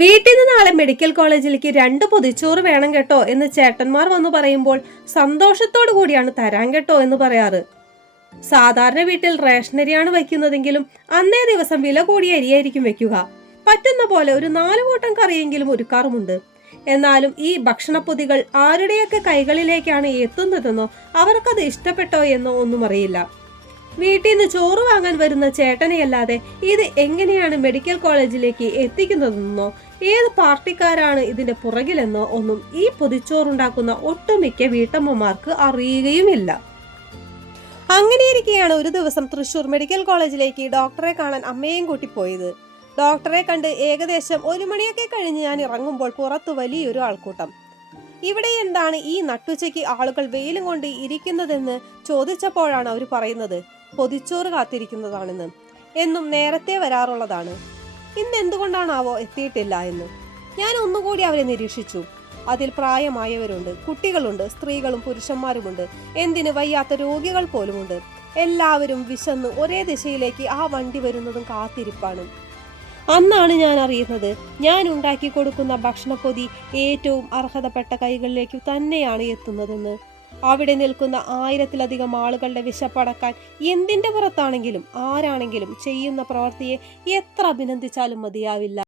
വീട്ടിൽ നിന്ന് നാളെ മെഡിക്കൽ കോളേജിലേക്ക് 2 പൊതിച്ചോറ് വേണം കേട്ടോ എന്ന് ചേട്ടന്മാർ വന്നു പറയുമ്പോൾ സന്തോഷത്തോടു കൂടിയാണ് തരാൻ കേട്ടോ എന്ന് പറയാറ്. സാധാരണ വീട്ടിൽ റേഷനരിയാണ് വയ്ക്കുന്നതെങ്കിലും അന്നേ ദിവസം വില കൂടിയ അരിയായിരിക്കും വെക്കുക. പറ്റുന്ന പോലെ ഒരു 4 കൂട്ടം കറിയെങ്കിലും ഒരുക്കാറുമുണ്ട്. എന്നാലും ഈ ഭക്ഷണപ്പൊതികൾ ആരുടെയൊക്കെ കൈകളിലേക്കാണ് എത്തുന്നതെന്നോ അവർക്കത് ഇഷ്ടപ്പെട്ടോ എന്നോ ഒന്നും അറിയില്ല. വീട്ടിൽ നിന്ന് ചോറ് വാങ്ങാൻ വരുന്ന ചേട്ടനെയല്ലാതെ ഇത് എങ്ങനെയാണ് മെഡിക്കൽ കോളേജിലേക്ക് എത്തിക്കുന്നതെന്നോ ഏത് പാർട്ടിക്കാരാണ് ഇതിന്റെ പുറകിലെന്നോ ഒന്നും ഈ പൊതിച്ചോറുണ്ടാക്കുന്ന ഒട്ടുമിക്ക വീട്ടമ്മമാർക്ക് അറിയുകയുമില്ല. അങ്ങനെയിരിക്കെയാണ് ഒരു ദിവസം തൃശൂർ മെഡിക്കൽ കോളേജിലേക്ക് ഡോക്ടറെ കാണാൻ അമ്മയെയും കൂട്ടി പോയത്. ഡോക്ടറെ കണ്ട് ഏകദേശം 1 മണിയൊക്കെ കഴിഞ്ഞ് ഞാൻ ഇറങ്ങുമ്പോൾ പുറത്ത് വലിയൊരു ആൾക്കൂട്ടം. ഇവിടെ എന്താണ് ഈ നട്ടുച്ചയ്ക്ക് ആളുകൾ വെയിലും കൊണ്ട് ഇരിക്കുന്നതെന്ന് ചോദിച്ചപ്പോഴാണ് അവർ പറയുന്നത് പൊതിച്ചോറ് കാത്തിരിക്കുന്നതാണെന്ന്. എന്നും നേരത്തെ വരാറുള്ളതാണ്. ഇന്ന് എന്തുകൊണ്ടാണാവോ എത്തിയിട്ടില്ല എന്ന്. ഞാൻ ഒന്നുകൂടി അവരെ നിരീക്ഷിച്ചു. അതിൽ പ്രായമായവരുണ്ട്, കുട്ടികളുണ്ട്, സ്ത്രീകളും പുരുഷന്മാരുമുണ്ട്, എന്തിന് വയ്യാത്ത രോഗികൾ പോലുമുണ്ട്. എല്ലാവരും വിശന്ന് ഒരേ ദിശയിലേക്ക് ആ വണ്ടി വരുന്നതും കാത്തിരിപ്പാണ്. അന്നാണ് ഞാൻ അറിയുന്നത് ഞാൻ ഉണ്ടാക്കി കൊടുക്കുന്ന ഭക്ഷണപ്പൊതി ഏറ്റവും അർഹതപ്പെട്ട കൈകളിലേക്ക് തന്നെയാണ് എത്തുന്നതെന്ന്. അവിടെ നിൽക്കുന്ന 1000-ലധികം ആളുകളുടെ വിശപ്പടക്കാൻ എന്തിന്റെ പുറത്താണെങ്കിലും ആരാണെങ്കിലും ചെയ്യുന്ന പ്രവൃത്തിയെ എത്ര അഭിനന്ദിച്ചാലും മതിയാവില്ല.